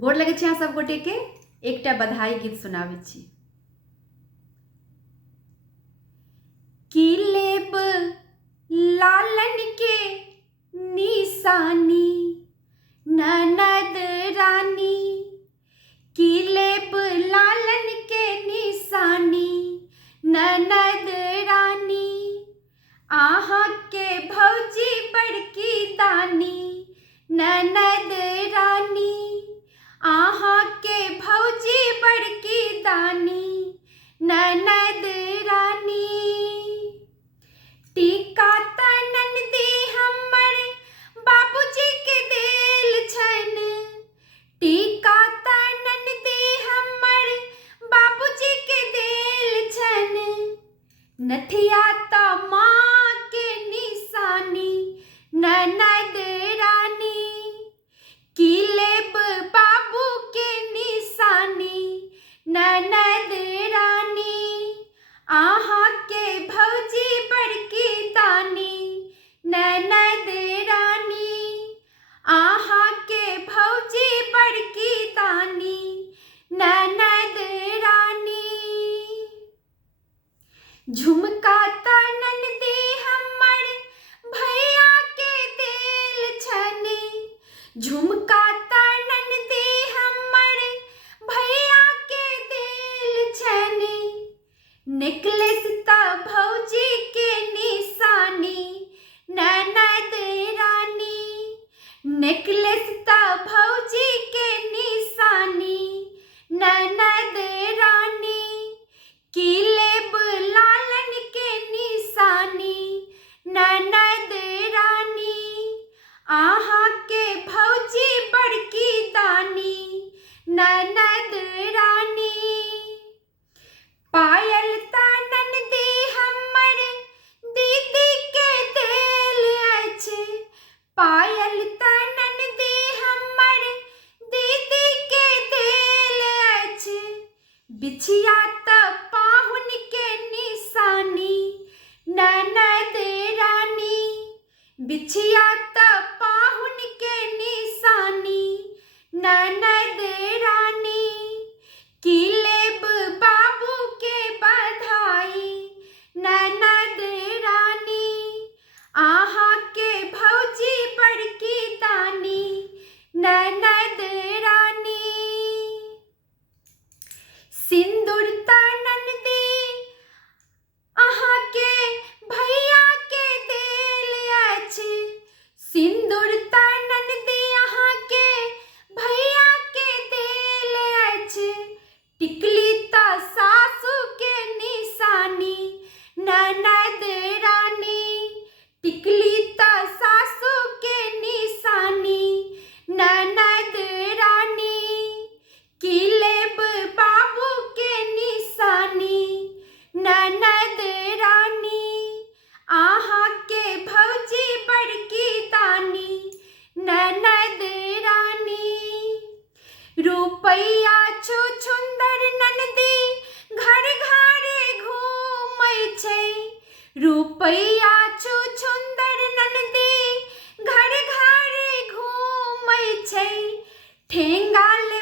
गोर लगे छी अहाँ सब गोटे के एकटा बधाई गीत सुनाबै छी। की लेब लालन के निशानी ननद रानी, की लेब लालन के निशानी ननद रानी, आहाँ के भौजी बड़की दानी ननद रानी, आहाँ के भौजी बड़की दानी ननद रानी। टीका तनन दी हमर बाबूजी के देल छन, टीका तनन दी हमर बाबूजी के देल छन, नथिया त माँ के निशानी ननद रानी, की लेब बाबू के निशानी ननद रानी, आहाँ के भौजी बड़की दानी ननद रानी, आहाँ के भौजी बड़की दानी ननद रानी। झुमका तनन दी हमर भैया के देल छनी, झुमका तनन दी हमर भैया के देल छनी, नेकलेस त भौजी के निशानी ननद रानी, नेकलेस त भौजी के निशानी ननद रानी, की लेब लालन के निशानी ननद रानी, आहाँ के भौजी बड़की दानी ननद रानी। पायल तनन दी हमर दीदी के देल अछि, पायल तनन दी हमर दीदी के देल अछि, बिछिया त पाहुन के निशानी ननद रानी, बिछिया त पाहुन के निशानी ननद रानी, की लेब बाबू के बधाई ननद रानी, आहाँ के भौजी बड़की दानी ननद रानी। सिंदूर तनन दी आहाँ के भैया के देल अछि, सिंदूर तनन दी आहाँ के भैया के देल अछि, टिकली त सासू के निशानी ननद रानी, टिकली त सासू के निशानी ननद रानी, की लेब बाबू के निशानी ननद रानी, आहाँ के भौजी बड़की दानी ननद रानी। रुपैया छुछुंदर ननदी घर घरे घूमै छै, रुपैया छुछुंदर ननदी घर घरे घूमै छै, ठेंगा ले